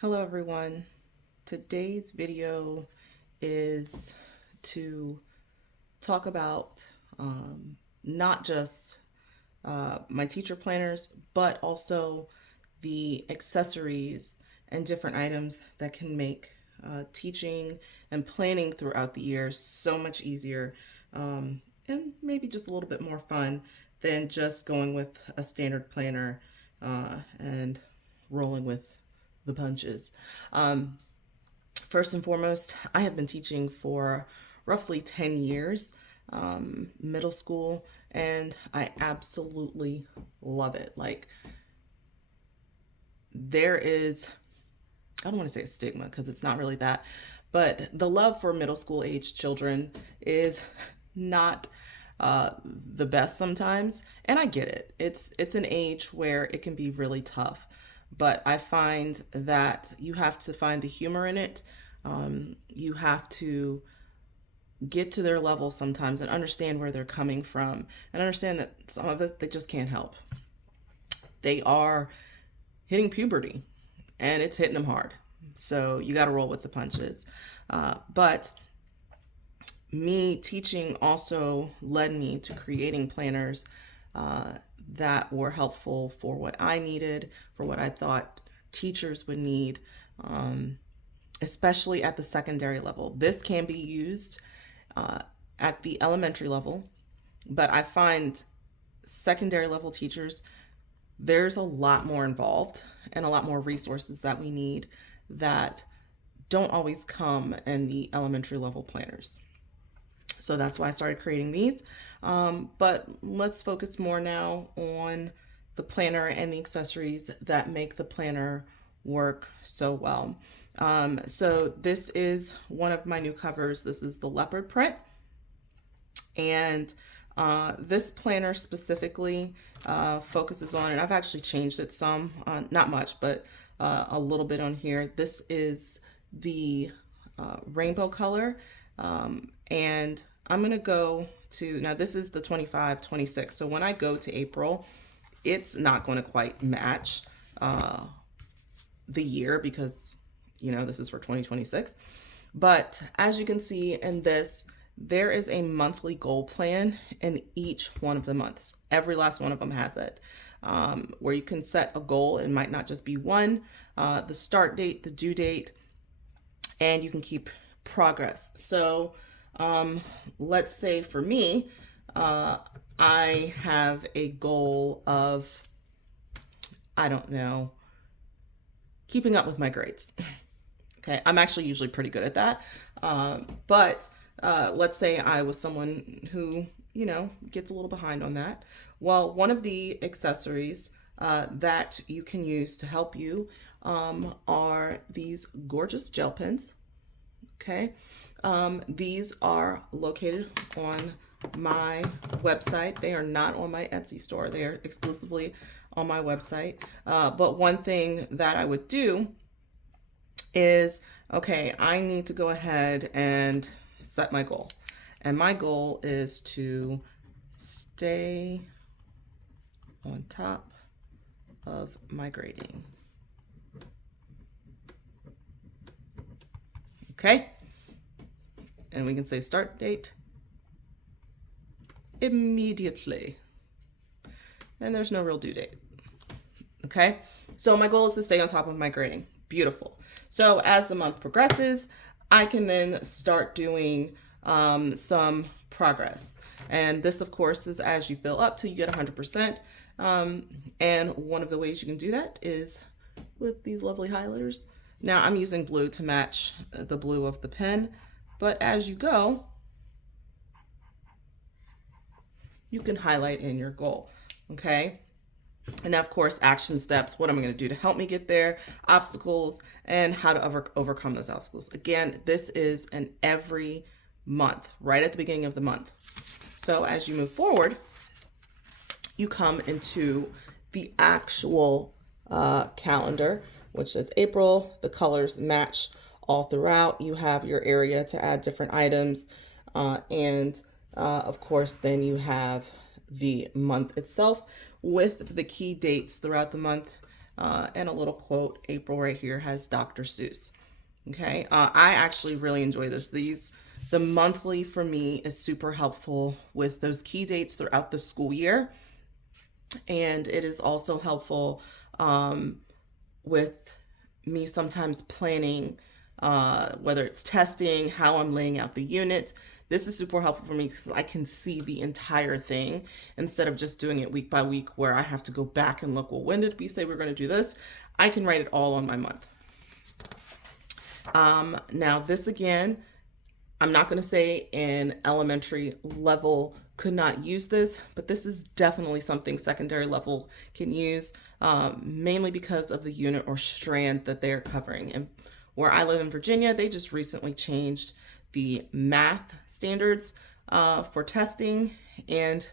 Hello everyone. Today's video is to talk about not just my teacher planners, but also the accessories and different items that can make teaching and planning throughout the year so much easier, and maybe just a little bit more fun than just going with a standard planner and rolling with the punches. Um, First and foremost, I have been teaching for roughly 10 years, middle school, and I absolutely love it. Like, there is, I don't want to say a stigma because it's not really that, but the love for middle school age children is not the best sometimes, and I get it. It's an age where it can be really tough, but I find that you have to find the humor in it. You have to get to their level sometimes and understand where they're coming from, and understand that some of it they just can't help. They are hitting puberty, and it's hitting them hard. So you got to roll with the punches. But me teaching also led me to creating planners that were helpful for what I needed, for what I thought teachers would need, especially at the secondary level. This can be used at the elementary level, but I find secondary level teachers, there's a lot more involved and a lot more resources that we need that don't always come in the elementary level planners. So that's why I started creating these. But let's focus more now on the planner and the accessories that make the planner work so well. So this is one of my new covers. This is the leopard print. And this planner specifically focuses on, and I've actually changed it some, not much, but a little bit on here. This is the rainbow color. And I'm going to go to, now this is the 25, 26. So when I go to April, it's not going to quite match the year because, this is for 2026. But as you can see in this, there is a monthly goal plan in each one of the months. Every last one of them has it, where you can set a goal. It might not just be one, the start date, the due date, and you can keep progress. So let's say for me, I have a goal of, I don't know, keeping up with my grades. Okay, I'm actually usually pretty good at that. But let's say I was someone who, gets a little behind on that. Well, one of the accessories that you can use to help you are these gorgeous gel pens. Okay, these are located on my website. They are not on my Etsy store. They are exclusively on my website. But one thing that I would do is, okay, I need to go ahead and set my goal. And my goal is to stay on top of my grading. Okay? And we can say start date immediately. And there's no real due date. Okay? So my goal is to stay on top of my grading. Beautiful. So as the month progresses, I can then start doing some progress. And this, of course, is as you fill up till you get 100%. And one of the ways you can do that is with these lovely highlighters. Now I'm using blue to match the blue of the pen, but as you go, you can highlight in your goal, okay? And of course, action steps, what am I going to do to help me get there, obstacles, and how to overcome those obstacles. Again, this is an every month, right at the beginning of the month. So as you move forward, you come into the actual calendar, which says April. The colors match all throughout. You have your area to add different items. And of course, then you have the month itself with the key dates throughout the month and a little quote. April right here has Dr. Seuss. Okay, I actually really enjoy this. The monthly for me is super helpful with those key dates throughout the school year, and it is also helpful with me sometimes planning, whether it's testing, how I'm laying out the unit. This is super helpful for me because I can see the entire thing instead of just doing it week by week where I have to go back and look, well, when did we say we're going to do this? I can write it all on my month. Now, this again, I'm not going to say an elementary level could not use this, but this is definitely something secondary level can use, mainly because of the unit or strand that they're covering. And where I live in Virginia, they just recently changed the math standards for testing, and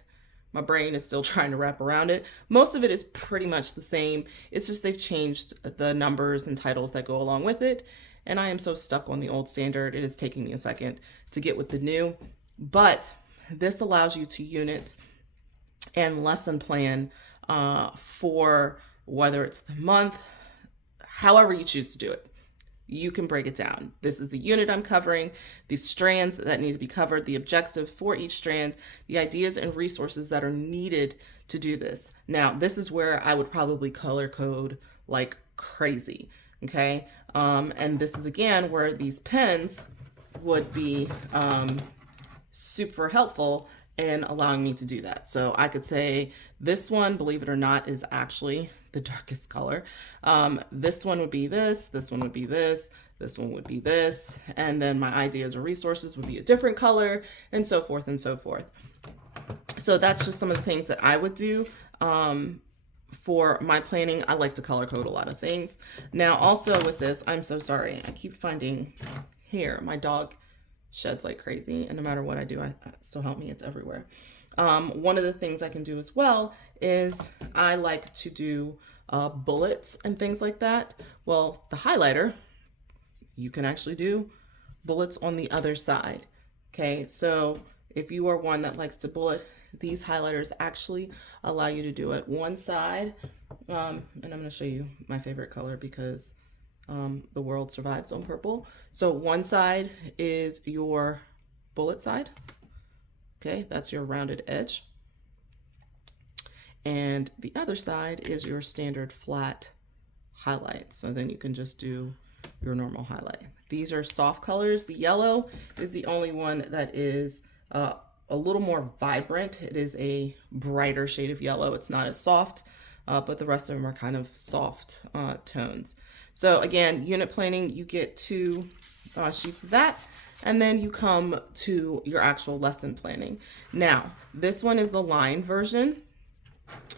my brain is still trying to wrap around it. Most of it is pretty much the same. It's just they've changed the numbers and titles that go along with it. And I am so stuck on the old standard. It is taking me a second to get with the new. But this allows you to unit and lesson plan for whether it's the month, however you choose to do it. You can break it down. This is the unit I'm covering, the strands that need to be covered, the objective for each strand, the ideas and resources that are needed to do this. Now, this is where I would probably color code like crazy. Okay. And this is again where these pens would be super helpful in allowing me to do that. So I could say this one, believe it or not, is actually the darkest color. This one would be this one would be this one would be this, and then my ideas or resources would be a different color, and so forth and so forth. So that's just some of the things that I would do. For my planning, I like to color code a lot of things. Now, also with this, I'm so sorry. I keep finding hair. My dog sheds like crazy, and no matter what I do, so help me, it's everywhere. One of the things I can do as well is I like to do bullets and things like that. Well, the highlighter, you can actually do bullets on the other side. Okay, so if you are one that likes to bullet, these highlighters actually allow you to do it one side. And I'm going to show you my favorite color because the world survives on purple. So one side is your bullet side. Okay, that's your rounded edge. And the other side is your standard flat highlight. So then you can just do your normal highlight. These are soft colors. The yellow is the only one that is a little more vibrant. It is a brighter shade of yellow. It's not as soft, but the rest of them are kind of soft tones. So again, unit planning, you get 2 sheets of that, and then you come to your actual lesson planning. Now, this one is the lined version.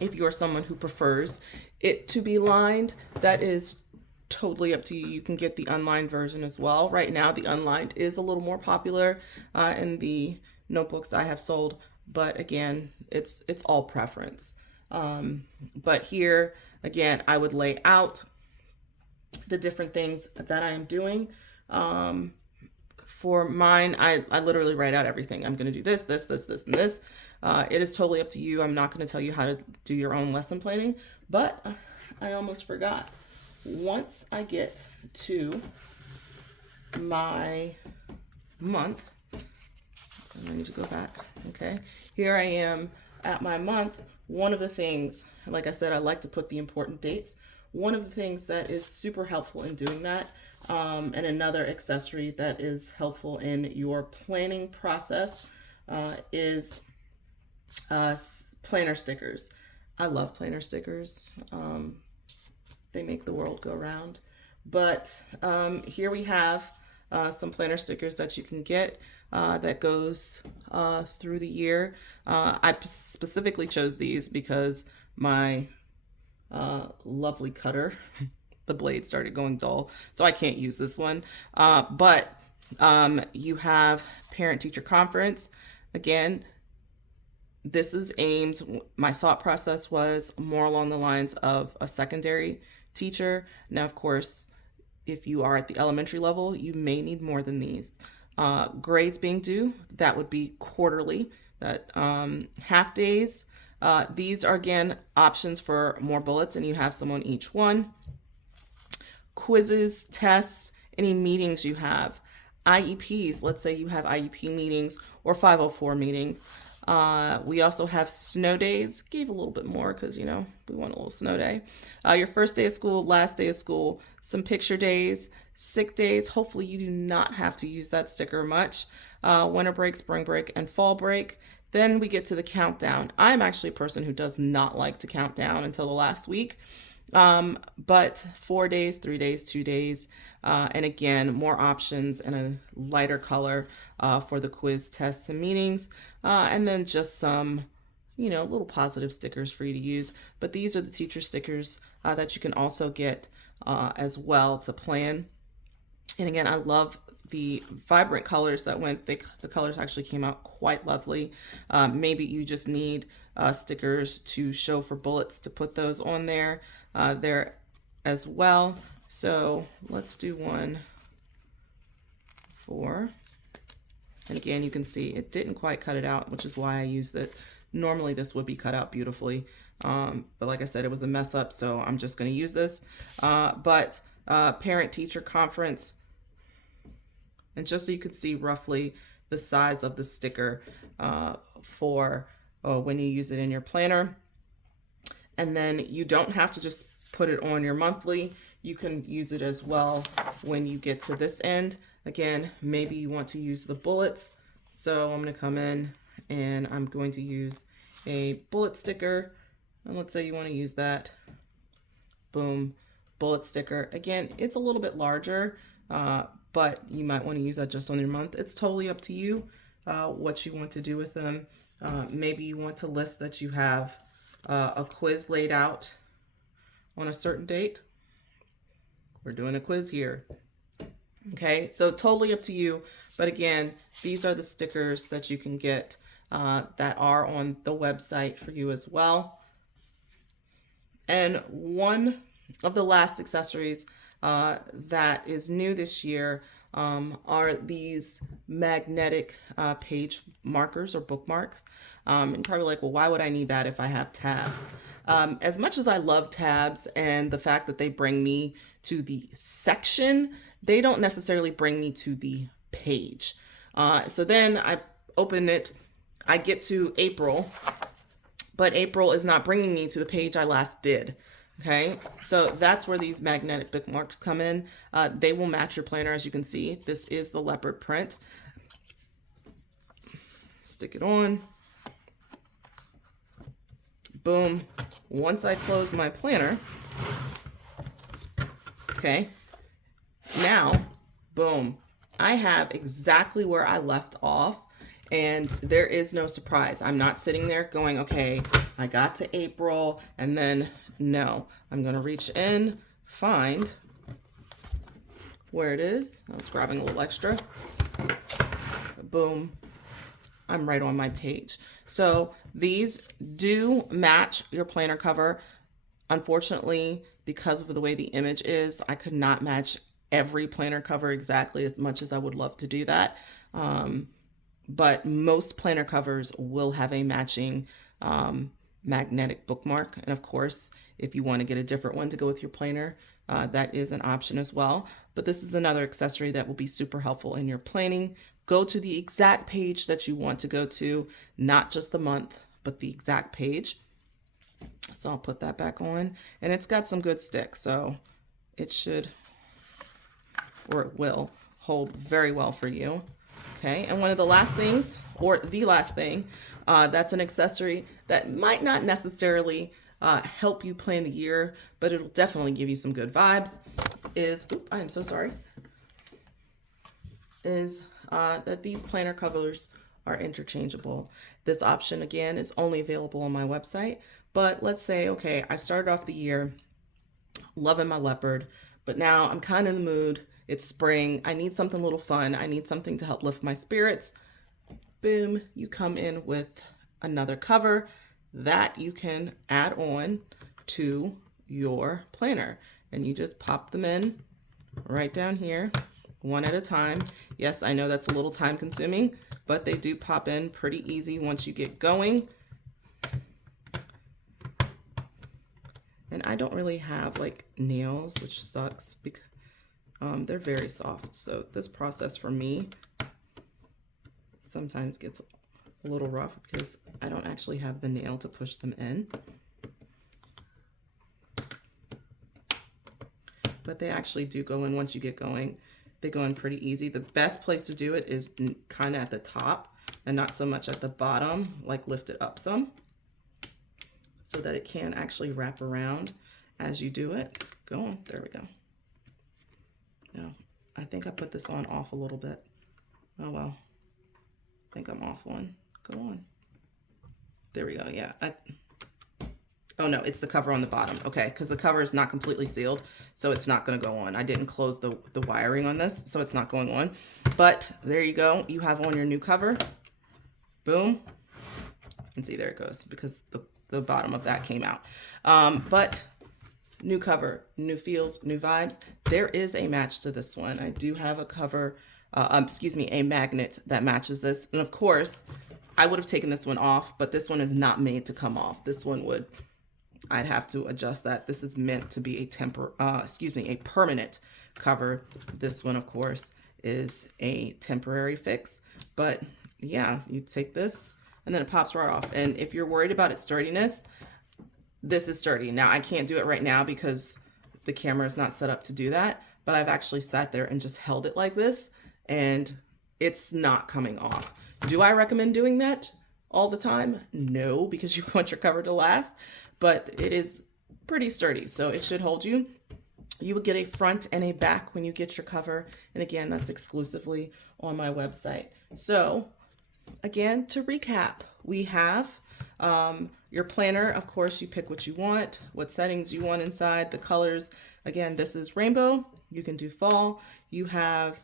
If you are someone who prefers it to be lined, that is totally up to you. You can get the unlined version as well. Right now, the unlined is a little more popular in the notebooks I have sold, but again, it's all preference. But here, again, I would lay out the different things that I am doing. For mine, I literally write out everything. I'm going to do this, this, this, this, and this. It is totally up to you. I'm not going to tell you how to do your own lesson planning, but I almost forgot. Once I get to my month, I need to go back. Okay, here I am at my month. One of the things, like I said, I like to put the important dates. One of the things that is super helpful in doing that, and another accessory that is helpful in your planning process, is planner stickers. I love planner stickers. They make the world go round. But here we have some planner stickers that you can get that goes through the year. I specifically chose these because my lovely cutter, the blade started going dull, so I can't use this one. But you have parent-teacher conference. Again, this is aimed, my thought process was more along the lines of a secondary teacher. Now, of course, if you are at the elementary level, you may need more than these. Grades being due, that would be quarterly. That half days, These are, again, options for more bullets, and you have some on each one. Quizzes, tests, any meetings you have. IEPs, let's say you have IEP meetings or 504 meetings. We also have snow days. Gave a little bit more because, we want a little snow day. Your first day of school, last day of school, some picture days, sick days. Hopefully you do not have to use that sticker much. Winter break, spring break, and fall break. Then we get to the countdown. I'm actually a person who does not like to count down until the last week. But 4 days, 3 days, 2 days, and again, more options and a lighter color for the quiz, tests, and meetings, and then just some, little positive stickers for you to use. But these are the teacher stickers that you can also get as well to plan. And again, I love the vibrant colors that went. The colors actually came out quite lovely. Maybe you just need stickers to show for bullets to put those on there as well. So let's do one for, and again, you can see it didn't quite cut it out, which is why I used it. Normally this would be cut out beautifully. But like I said, it was a mess up, so I'm just going to use this. But parent-teacher conference, and just so you can see roughly the size of the sticker for when you use it in your planner. And then you don't have to just put it on your monthly. You can use it as well when you get to this end. Again, maybe you want to use the bullets. So I'm going to come in and I'm going to use a bullet sticker. And let's say you want to use that. Boom, bullet sticker. Again, it's a little bit larger, but you might want to use that just on your month. It's totally up to you what you want to do with them. Maybe you want to list that you have a quiz laid out on a certain date. We're doing a quiz here. Okay, so totally up to you. But again, these are the stickers that you can get that are on the website for you as well. And one of the last accessories that is new this year are these magnetic page markers or bookmarks. And you're probably like, well, why would I need that if I have tabs? As much as I love tabs and the fact that they bring me to the section, they don't necessarily bring me to the page. So then I open it, I get to April, but April is not bringing me to the page I last did. Okay, so that's where these magnetic bookmarks come in. They will match your planner, as you can see. This is the leopard print. Stick it on. Boom. Once I close my planner, okay, now, boom, I have exactly where I left off, and there is no surprise. I'm not sitting there going, okay, I got to April, and then no, I'm going to reach in, find where it is. I was grabbing a little extra. Boom. I'm right on my page. So these do match your planner cover. Unfortunately, because of the way the image is, I could not match every planner cover exactly as much as I would love to do that. But most planner covers will have a matching magnetic bookmark. And of course, if you want to get a different one to go with your planner, that is an option as well. But this is another accessory that will be super helpful in your planning. Go to the exact page that you want to go to, not just the month, but the exact page. So I'll put that back on, and it's got some good stick, so it should, or it will, hold very well for you. Okay, and one of the last things, or the last thing, that's an accessory that might not necessarily help you plan the year, but it'll definitely give you some good vibes, is, I am so sorry, is that these planner covers are interchangeable. This option, again, is only available on my website, but let's say, okay, I started off the year loving my leopard, but now I'm kind of in the mood. It's spring. I need something a little fun. I need something to help lift my spirits. Boom, you come in with another cover that you can add on to your planner. And you just pop them in right down here, one at a time. Yes, I know that's a little time consuming, but they do pop in pretty easy once you get going. And I don't really have like nails, which sucks because they're very soft. So this process for me sometimes gets a little rough because I don't actually have the nail to push them in. But they actually do go in once you get going. They go in pretty easy. The best place to do it is kind of at the top and not so much at the bottom, like lift it up some so that it can actually wrap around as you do it. Go on, there we go. Now, I think I put this on off a little bit. Oh well, I think I'm off one. Go on. There we go, yeah. Oh no, it's the cover on the bottom. Okay, because the cover is not completely sealed, so it's not gonna go on. I didn't close the wiring on this, so it's not going on. But there you go, you have on your new cover. Boom. And see, there it goes, because the bottom of that came out. But new cover, new feels, new vibes. There is a match to this one. I do have a cover, a magnet that matches this. And of course, I would have taken this one off, but this one is not made to come off. This one would, I'd have to adjust that. This is meant to be a permanent cover. This one, of course, is a temporary fix. But yeah, you take this and then it pops right off. And if you're worried about its sturdiness, this is sturdy. Now, I can't do it right now because the camera is not set up to do that, but I've actually sat there and just held it like this, and it's not coming off. Do I recommend doing that all the time? No, because you want your cover to last, but it is pretty sturdy, so it should hold you. You would get a front and a back when you get your cover, and again, that's exclusively on my website. So again, to recap, we have your planner. Of course, you pick what you want, what settings you want inside, the colors. Again, this is rainbow. You can do fall. You have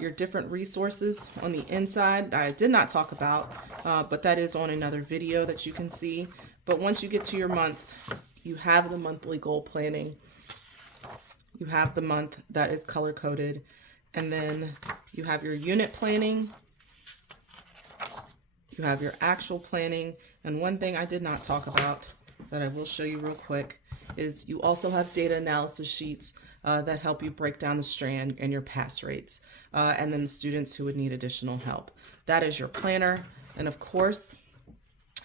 your different resources on the inside that I did not talk about, but that is on another video that you can see. But once you get to your months, you have the monthly goal planning. You have the month that is color coded, and then you have your unit planning. You have your actual planning, and one thing I did not talk about that I will show you real quick is you also have data analysis sheets that help you break down the strand and your pass rates, and then the students who would need additional help. That is your planner, and of course,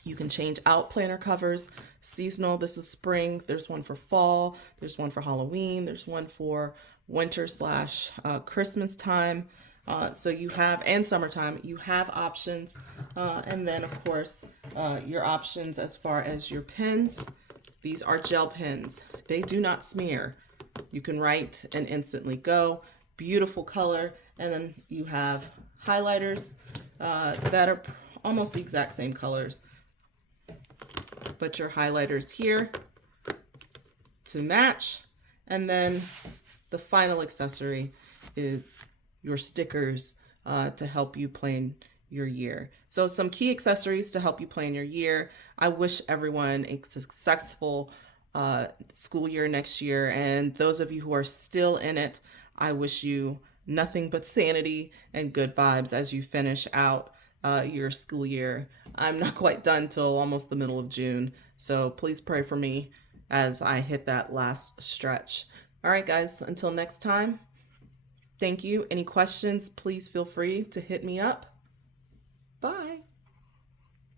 you can change out planner covers. Seasonal, this is spring. There's one for fall. There's one for Halloween. There's one for winter / Christmas time. So you have, and summertime, you have options. And then of course, your options as far as your pens. These are gel pens. They do not smear. You can write and instantly go. Beautiful color. And then you have highlighters that are almost the exact same colors. But your highlighters here to match. And then the final accessory is your stickers to help you plan your year. So some key accessories to help you plan your year. I wish everyone a successful school year next year. And those of you who are still in it, I wish you nothing but sanity and good vibes as you finish out your school year. I'm not quite done till almost the middle of June. So please pray for me as I hit that last stretch. All right, guys, until next time. Thank you. Any questions, please feel free to hit me up. Bye.